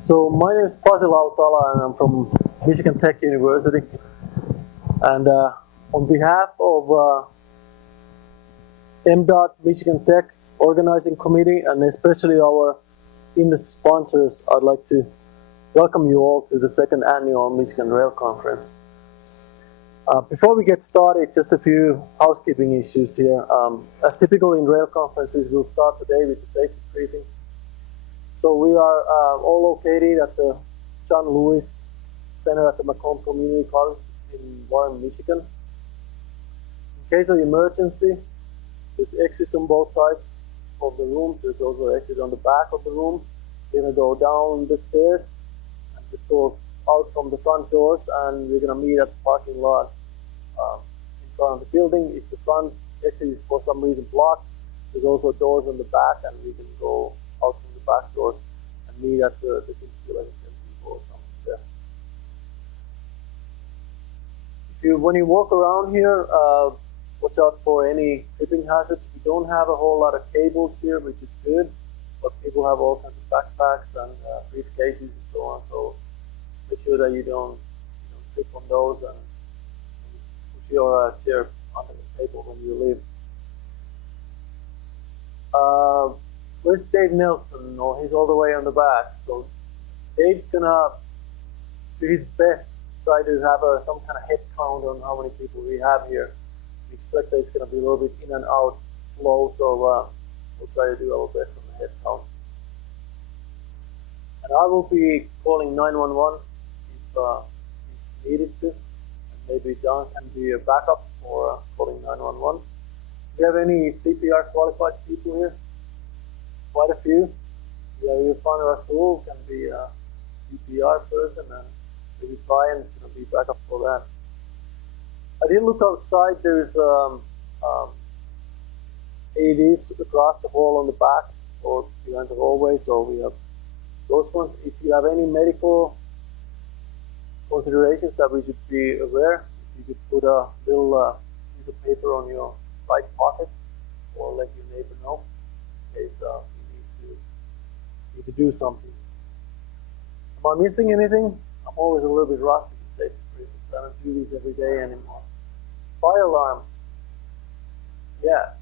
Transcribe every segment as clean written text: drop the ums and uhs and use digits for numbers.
So my name is Pasi Lautala and I'm from Michigan Tech University. And on behalf of MDOT Michigan Tech Organizing Committee and especially our industry sponsors, I'd like to welcome you all to the second annual Michigan Rail Conference. Before we get started, just a few housekeeping issues here. As typical in rail conferences, we'll start today with the safety briefing. So we are all located at the John Lewis Center at the Macomb Community College in Warren, Michigan. In case of emergency, there's exits on both sides of the room. There's also an exit on the back of the room. We're going to go down the stairs and just go out from the front doors, and we're going to meet at the parking lot in front of the building. If the front exit is for some reason blocked, there's also doors on the back, and we can go out from the back doors and meet at the building or something there. When you walk around here, watch out for any tripping hazards. We don't have a whole lot of cables here, which is good, but people have all kinds of backpacks and briefcases and so on. So make sure that you don't trip on those and push your chair under the table when you leave. Where's Dave Nelson? No, he's all the way on the back. So Dave's gonna do his best, try to have some kind of head count on how many people we have here. We expect that it's gonna be a little bit in and out flow, so we'll try to do our best on the head count. And I will be calling 911 if needed to, and maybe John can be a backup for calling 911. Do you have any CPR qualified people here? Quite a few. Yeah, Irfan Rasul can be a CPR person, and maybe Brian's going to be backup for that. I did look outside. There's AEDs across the hall on the back or behind the hallway, so we have those ones. If you have any medical considerations that we should be aware, you could put a little piece of paper on your right pocket or let your neighbor know in case you need to do something. Am I missing anything? I'm always a little bit rusty in safety briefings. I don't do these every day anymore. Fire alarm. Yeah.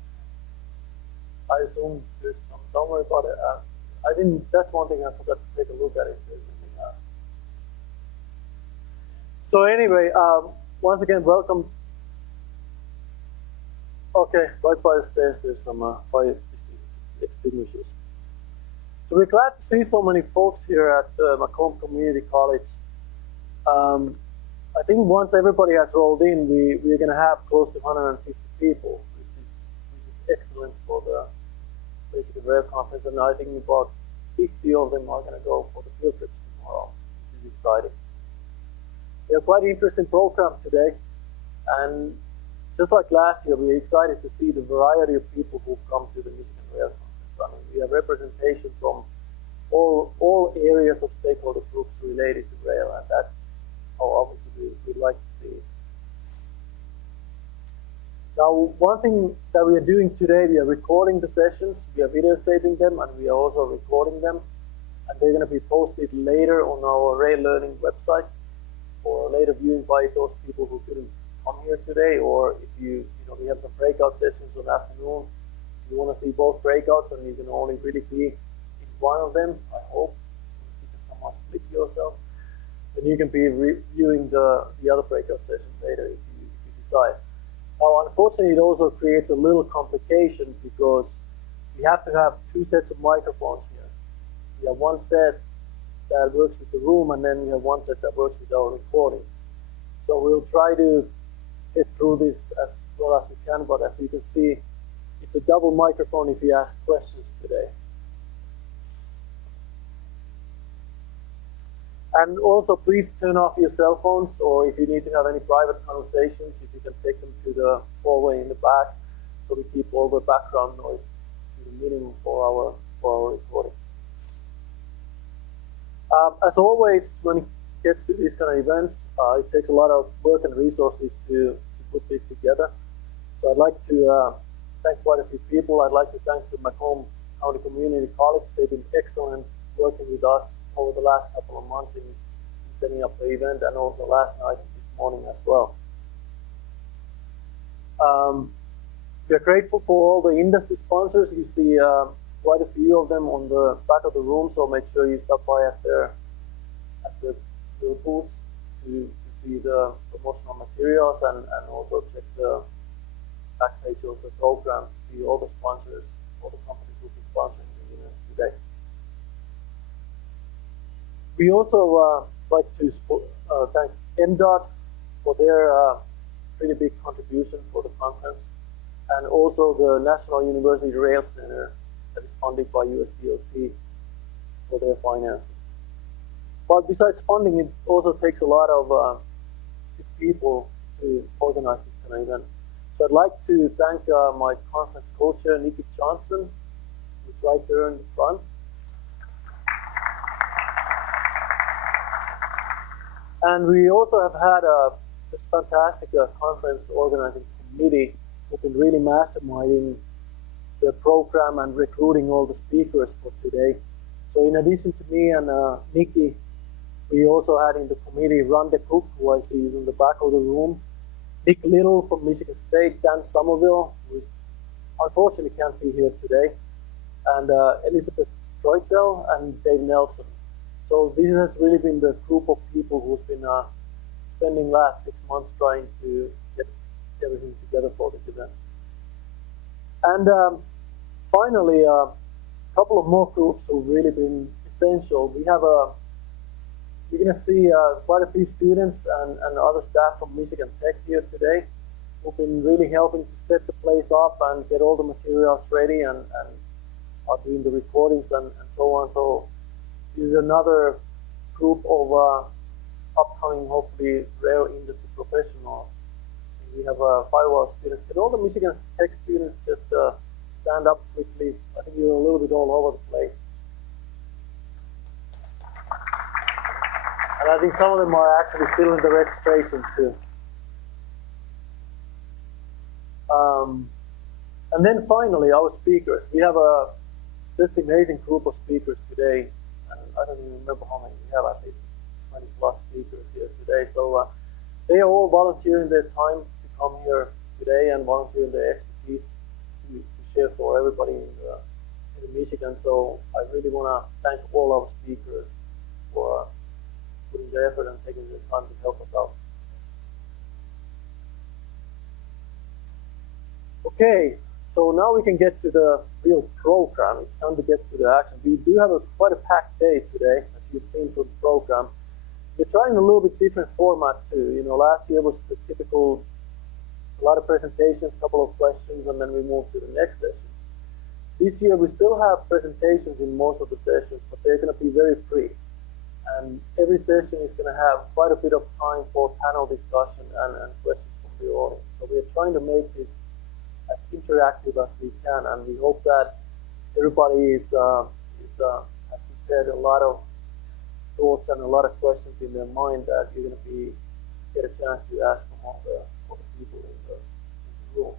I assume there's some somewhere about it. I didn't. That's one thing I forgot to take a look at. If there's anything else. So anyway, once again, welcome. Okay, right by the stairs, there's some fire extinguishers. So we're glad to see so many folks here at Macomb Community College. I think once everybody has rolled in, we're going to have close to 150 people, which is excellent for the Michigan Rail Conference, and I think about 50 of them are going to go for the field trips tomorrow, which is exciting. We have quite an interesting program today, and just like last year, we're excited to see the variety of people who come to the Michigan Rail Conference. I mean, we have representation from all areas of stakeholder groups related to rail, and that's how obviously we'd like to see it. Now, one thing that we are doing today, we are recording the sessions, we are videotaping them, and we are also recording them, and they're going to be posted later on our Rail Learning website for later viewing by those people who couldn't come here today, or if we have some breakout sessions on afternoon. If you want to see both breakouts and you can only really be in one of them, I hope you can somehow split yourself, then you can be reviewing the other breakout sessions later if you decide. Now, unfortunately, it also creates a little complication because we have to have two sets of microphones here. We have one set that works with the room, and then we have one set that works with our recording. So we'll try to get through this as well as we can, but as you can see, it's a double microphone if you ask questions today. And also, please turn off your cell phones, or if you need to have any private conversations, if you can take them to the hallway in the back, so we keep all the background noise to the minimum for our recording. As always, when it gets to these kind of events, it takes a lot of work and resources to put this together. So I'd like to thank quite a few people. I'd like to thank the Macomb County Community College. They've been excellent working with us over the last couple of months in setting up the event, and also last night and this morning as well. We are grateful for all the industry sponsors. You see quite a few of them on the back of the room, so make sure you stop by at the booths to see the promotional materials and also check the back page of the program to see all the sponsors, all the companies who will be sponsoring the event today. We also like to thank MDOT for their pretty big contribution for the conference, and also the National University Rail Center that is funded by USDOT for their financing. But besides funding, it also takes a lot of people to organize this kind of event. So I'd like to thank my conference co-chair, Nikki Johnson, who's right there in the front. And we also have had this fantastic conference organizing committee who've been really masterminding the program and recruiting all the speakers for today. So in addition to me and Nikki, we also had in the committee Rhonda Cook, who I see is in the back of the room, Nick Little from Michigan State, Dan Somerville, who unfortunately can't be here today, and Elizabeth Troitel and Dave Nelson. So this has really been the group of people who've been spending last 6 months trying to get everything together for this event. And finally, a couple of more groups who've really been essential. We have you're going to see quite a few students and other staff from Michigan Tech here today who've been really helping to set the place up and get all the materials ready and are doing the recordings and so on. So this is another group of upcoming, hopefully, rail industry professionals. And we have 5 of our students. Can all the Michigan Tech students just stand up quickly? I think you're a little bit all over the place. And I think some of them are actually still in the registration too. And then finally, our speakers. We have a just amazing group of speakers today. And I don't even remember how many we have, at least 20 plus speakers here today. So they are all volunteering their time to come here today and volunteering their expertise to share for everybody in Michigan. So I really want to thank all our speakers for putting the effort and taking the time to help us out. Okay, so now we can get to the real program. It's time to get to the action. We do have quite a packed day today, as you've seen from the program. We're trying a little bit different format too. You know, last year was the typical, a lot of presentations, a couple of questions, and then we moved to the next sessions. This year we still have presentations in most of the sessions, but they're going to be very brief. And every session is going to have quite a bit of time for panel discussion and questions from the audience. So we're trying to make this as interactive as we can, and we hope that everybody has prepared a lot of thoughts and a lot of questions in their mind that you're going to get a chance to ask from all the people in the room.